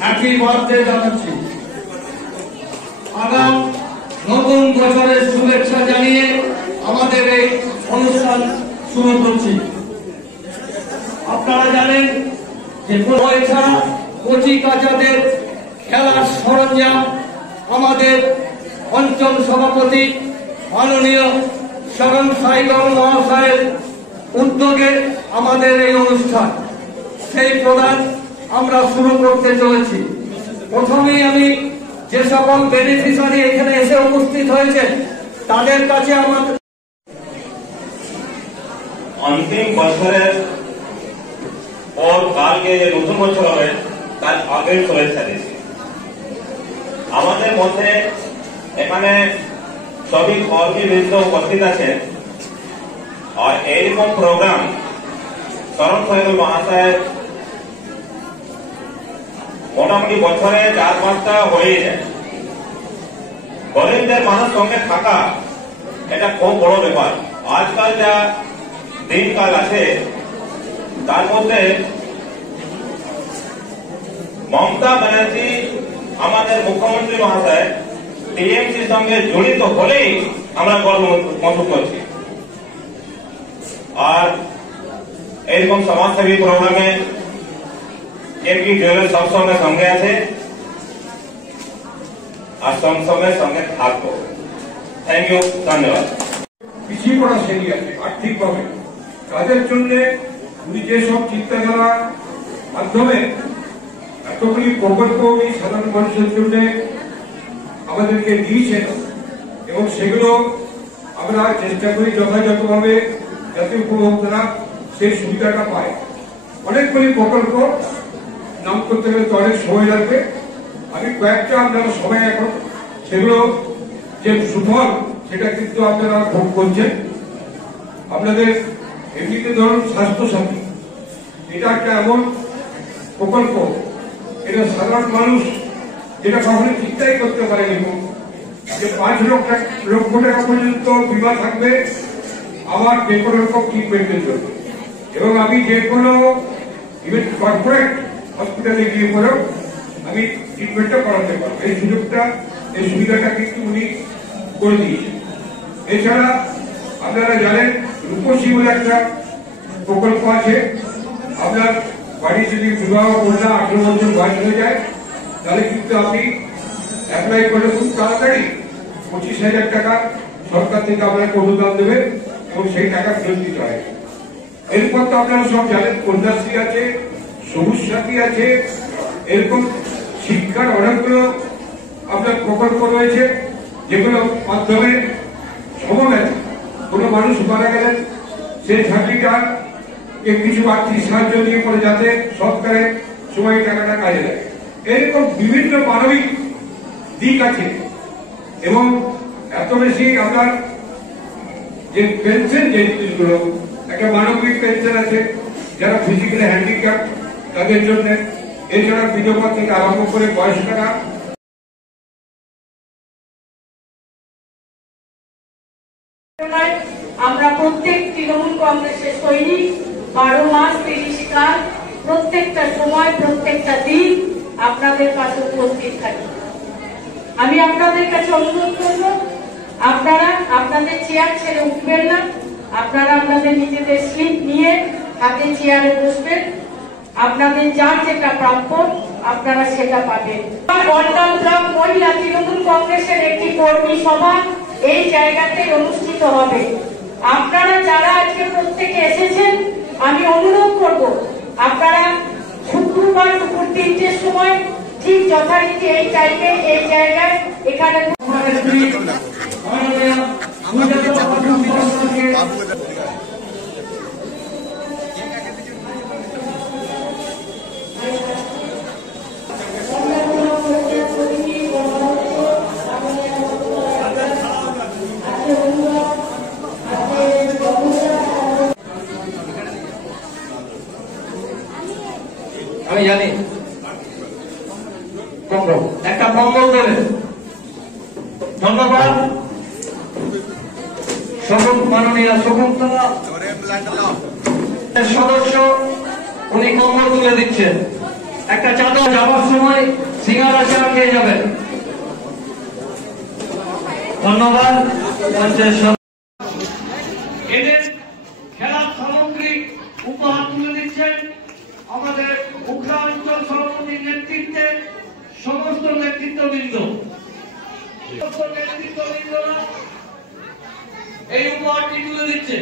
Happy birthday জানাচ্ছি। আগাম নতুন বছরের শুভেচ্ছা জানিয়ে আমাদের এই অনুষ্ঠান শুরু করছি। আপনারা জানেন যে এছাড়া কচি কাচাদের খেলার সরঞ্জাম আমাদের অঞ্চল সভাপতি মাননীয় শরণ সাইগল মহাশয়ের উদ্যোগে আমাদের এই অনুষ্ঠান সেই প্রদান আমরা শুরু করতে চলেছি। প্রথমেই আমি যে সকল বেনিফিশিয়ারি এখানে এসে উপস্থিত হয়েছে তাদের কাছে আমাদের অন্তিম বছরের পর কালকে যে নতুন বছর হবে তার আগের শুভেচ্ছা দিচ্ছি। আমাদের মধ্যে এখানে সবই কর্মীবৃন্দ উপস্থিত আছে আর এইরকম প্রোগ্রাম শরণ সাইগল মহাশয়ের মোটামুটি বছরে 4-5টা হয়ে যায়। গরিবদের মানুষ সঙ্গে থাকা এটা খুব বড় ব্যাপার। আজকাল যা দিনকাল আছে তার মধ্যে মমতা ব্যানার্জি আমাদের মুখ্যমন্ত্রী মহাশয় টিএমসির সঙ্গে জড়িত হলেই আমরা গর্ব মহসুস করছি। আর এইরকম সমাজসেবী প্রোগ্রামে এমপি জুয়েলার সবসময় সঙ্গে আছে আর সবসময় সঙ্গে থাকবো। থ্যাংক ইউ, ধন্যবাদ। পিছিয়ে পড়া শ্রেণী আছে আর্থিকভাবে, তাদের জন্য উনি যেসব চিন্তাধারার মাধ্যমে এতগুলি প্রকল্প এই সাধারণ মানুষের জন্য আমাদেরকে দিয়েছেন এবং সেগুলো আমরা চেষ্টা করি যথাযথভাবে যাতে উপভোক্তারা সেই সুবিধাটা পায়। অনেকগুলি প্রকল্প নাম করতে গেলে তো অনেক সময় লাগবে। আমি কয়েকটা আপনারা সবাই এখন সেগুলো যে সুফল সেটা কিন্তু আপনারা ভোগ করছেন। আপনাদের এমনিতে ধরুন স্বাস্থ্যসাথী, এটা একটা এমন প্রকল্প এটা সাধারণ মানুষ যেটা কখনো চিন্তাই করতে পারেনি যে 5 লক্ষ টাকা পর্যন্ত বিমা থাকবে আমার যে কোনো রকম ট্রিটমেন্টের জন্য, এবং আমি যে কোনো ইভেন কর্পোরেট হসপিটালে গিয়ে পরেও আমি ট্রিটমেন্টটা করাতে পারবো। এই সুযোগটা এই সুবিধাটা কিন্তু উনি করে দিয়েছেন। এছাড়া আপনারা জানেন রূপসী বলে একটা প্রকল্প আছে। আপনার বাড়ি যদি বিবাহ কন্যা 18 বছর বয়স হয়ে যায় তাহলে কিন্তু আপনি অ্যাপ্লাই করে খুব তাড়াতাড়ি 25,000 টাকা সরকার থেকে আপনাকে অনুদান দেবেন এবং সেই টাকা ফেরত দিতে হয়। এরপর তো আপনারা সব জানেন কন্যাশ্রী আছে, সবুজ সাথী আছে, এরকম শিক্ষার অনেকগুলো আপনার প্রকল্প রয়েছে যেগুলো মাধ্যমে সমবেত কোন মানুষ মারা গেলেন সেই ছাত্রীটা কিছু আর্থিক সাহায্য দিয়ে পরে যাতে সরকারের সময় টাকাটা কাজে লাগে। এরকম বিভিন্ন মানবিক দিক আছে এবং এত বেশি আপনার যে পেনশন যে জিনিসগুলো একটা মানবিক পেনশন আছে যারা ফিজিক্যালি হ্যান্ডিক্যাপ তাদের জন্য, এছাড়া বিধবা থেকে আরম্ভ করে বয়স্করা। আমরা প্রত্যেক তৃণমূল কংগ্রেসের সৈনিক 12 মাস 30 কাল প্রত্যেকটা সময় প্রত্যেকটা দিন আপনাদের কাছে উপস্থিত থাকি। আমি আপনাদের কাছে অনুরোধ করব আপনারা আপনাদের চেয়ার ছেড়ে উঠবেন না, আপনারা আপনাদের নিজেদের সিট নিয়ে হাতে চেয়ারে বসবেন। আপনাদের যার যেটা প্রাপ্য আপনারা সেটা পাবেন। বর্তমান ব্লক মহিলা তৃণমূল কংগ্রেসের একটি কর্মী সভা এই জায়গাতে অনুষ্ঠিত হবে। আপনারা যারা আজকে প্রত্যেকে এসেছেন আমি অনুরোধ করব আপনারা শুক্রবার দুপুর 3টের সময় ঠিক যথারীতি এই টাইমে এই জায়গায় এখানে আমি জানি একটা কম্বল দেবেন। ধন্যবাদ। মাননীয় শকুন্তলা সদস্য উনি কম্বল তুলে দিচ্ছেন। একটা চাঁদা যাওয়ার সময় সিঙ্গারা চা খেয়ে যাবেন। ধন্যবাদ। এদের খেলার সামগ্রী উপহার তুলে দিচ্ছেন আমাদের উখড়া অঞ্চল সভাপতির নেতৃত্বে সমস্ত নেতৃত্ববৃন্দ। এই উপহারটি তুলে দিচ্ছে।